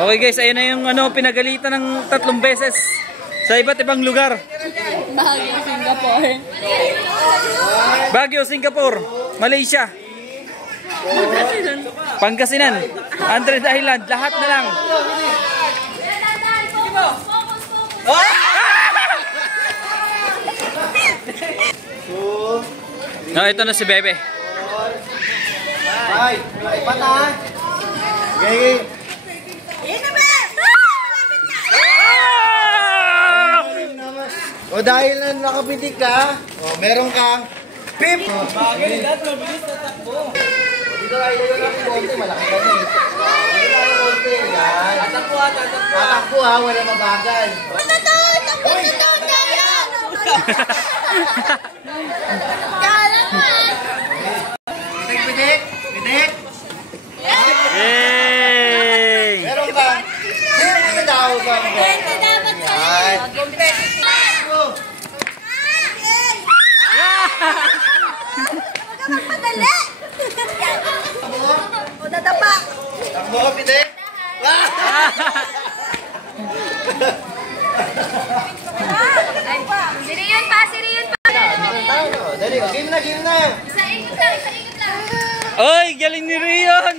Okay guys, ayun na yung pinagalitan ng 3 beses sa iba't ibang lugar. Baguio, Singapore. Baguio, Singapore, Malaysia, Pangasinan, Andres Island, lahat na lang. No, ito na si Bebe. Ay, ipat na. Okay. O dahil na nakapitik ka, meron kang pip. Bagay, dad, mabilis na takbo. Dito ay ilayo lang yung konti, malaki ka na eh. Dito lang yung konti, yan. Tatakbo ha, tatakbo. Tatakbo ha, wala mabagal. Takbo na to, kaya! Kala mo eh! Pitik, pitik. Yay! Meron kang pip na daw bang. 20 dapat kayo! Huwag ka magpadali! O dadapa! Takbo ka, pitik. Siriyan pa! Siriyan pa! Dali, game na, game na. Isa ikot lang! Isa ikot lang! Oy, galing ni Rion!